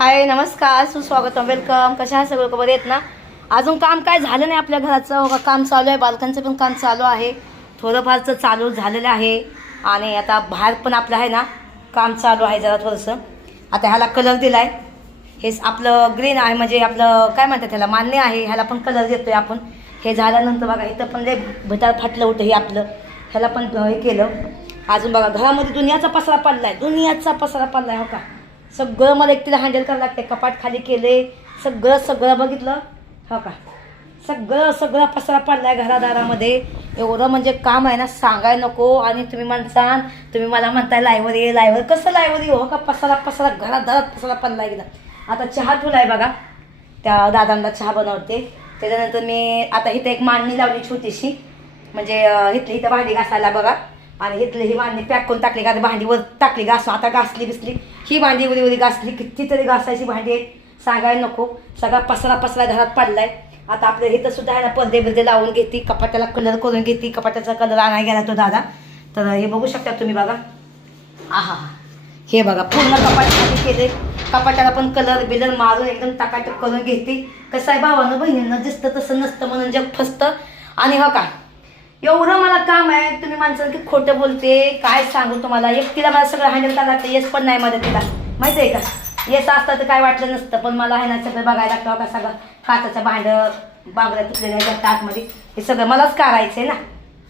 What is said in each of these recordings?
हाय नमस्कार सुस्वागत वेलकम. कशा आहे सगळं बरे आहेत ना. अजून काम काय झालं नाही आपल्या घराचं काम चालू आहे. बालकांचं पण काम चालू आहे. थोडंफारचं चालू झालेलं आहे आणि आता बाहेर पण आपलं आहे ना काम चालू आहे जरा थोडंसं. आता ह्याला कलर दिला आहे. हेच आपलं ग्रीन आहे म्हणजे आपलं काय म्हणतात त्याला मान्य आहे. ह्याला पण कलर देतोय आपण. हे झाल्यानंतर बघा इथं पण लय भटार फाटलं होतं हे आपलं. ह्याला पण हे केलं. अजून बघा घरामध्ये दुनियाचा पसरा पडला आहे. दुनियाचा पसरा पडला आहे हो का. सगळं मला एकटीला हँडल करायला लागते. कपाट खाली केले सगळं बघितलं हो का. सगळं पसरा पडलाय घरादारामध्ये. एवढं म्हणजे काम आहे ना सांगाय नको. आणि तुम्ही मला म्हणताय लाईव्हवर कसं लाईव्हवर येऊ हो का. पसरा घरादारात पसरा पडलाय एकदम. आता चहा ठेवलाय बघा. त्या दादांना चहा बनवते. त्याच्यानंतर मी आता इथं एक मांडणी लावली छोटीशी म्हणजे इथं भांडी घासायला बघा. आणि इथलं ही भांडी पॅक करून टाकली का भांडी वर टाकली घासून. आता घासली बिसली ही भांडी उरी घासली. कितीतरी घासायची भांडी आहेत सांगायला नको. सगळा पसरा घरात पडलाय. आता आपल्या इथं सुद्धा आहे ना पडदे लावून घेते. कपाट्याला कलर करून घेते. कपाट्याचा कलर आणायला गेला तो दादा. तर हे बघू शकता तुम्ही बघा. आहा हे बघा पूर्ण कपाट खाली केले. कपाट्याला पण कलर बिलर मारून एकदम टाकाटक करून घेते. कसं आहे भावानं बहिणींना दिसतं तसं नसतं म्हणून जग फसतं. आणि हो का एवढं मला काम आहे. तुम्ही माणसाला की खोटं बोलते काय सांगू तुम्हाला. एकटीला मला सगळं हँडल करायला लागतं. येस पण नाही मदतीला माहिती आहे का. येस असतं तर काय वाटलं नसतं. पण मला आहे ना सगळं बघायला लागतं का. सगळं काचाचं भांडं बांगड्या तुटलेल्या ताटमध्ये हे सगळं मलाच काढायचं आहे ना.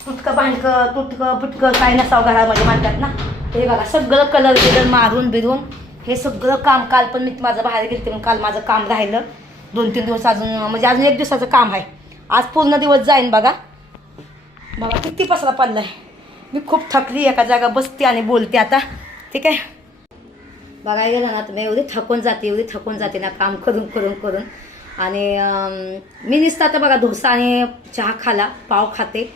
तुटकं फुटकं काय नसावं घरामध्ये म्हणतात ना. हे बघा सगळं कलर मारून बिरून हे सगळं काम. काल पण मी माझं बाहेर गेलते म्हणून काल माझं काम राहिलं. 2-3 दिवस अजून म्हणजे अजून 1 दिवसाचं काम आहे. आज पूर्ण दिवस जाईन बघा. किती पसरा पडलाय. मी खूप थकली. एका जागा बसते आणि बोलते आता. ठीक आहे बघायला गेलं ना तुम्ही एवढी थकून जाते ना काम करून. आणि मी नुसतं आता बघा डोसा आणि चहा खाला पाव खाते.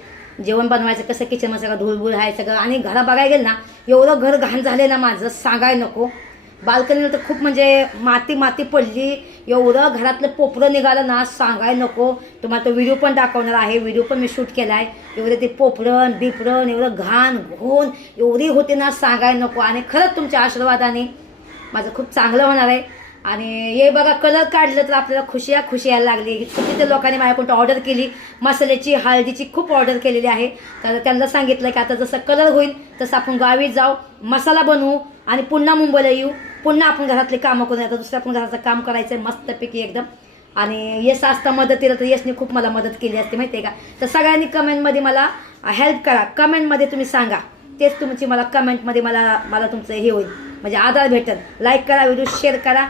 जेवण बनवायचं कसं किचनमध्ये सगळं धूळभूळ आहे सगळं. आणि घरा बघायला गेलं ना एवढं घर घाण झाले ना माझं सांगायला नको. बाल्कनीला तर खूप म्हणजे माती पडली. एवढं घरातलं पोपरं निघालं ना सांगायला नको. तुम्हाला तो व्हिडिओ पण दाखवणार आहे. व्हिडिओ पण मी शूट केला आहे. एवढं ते पोपरण बिपरण एवढं घाण घोण एवढी होते ना सांगायला नको. आणि खरंच तुमच्या आशीर्वादाने माझं खूप चांगलं होणार आहे. आणि हे बघा कलर काढलं तर आपल्याला खुशी यायला लागली. किती लोकांनी माझ्याकडून ऑर्डर केली. मसाल्याची हळदीची खूप ऑर्डर केलेली आहे. तर त्यांना सांगितलं की आता जसं कलर होईल तसं आपण गावी जाऊ मसाला बनवू आणि पुन्हा मुंबईला येऊ. पुन्हा आपण घरातले कामं करून आता दुसरं आपण घराचं काम करायचं आहे मस्तपैकी एकदम. आणि यश असता मदतीला तर यशने खूप मला मदत केली असते माहिती आहे का. तर सगळ्यांनी कमेंटमध्ये मला हेल्प करा. कमेंटमध्ये तुम्ही सांगा. तेच तुमची मला कमेंटमध्ये मला तुमचं हे होईल म्हणजे आधार भेटेल. लाईक करा व्हिडिओ शेअर करा.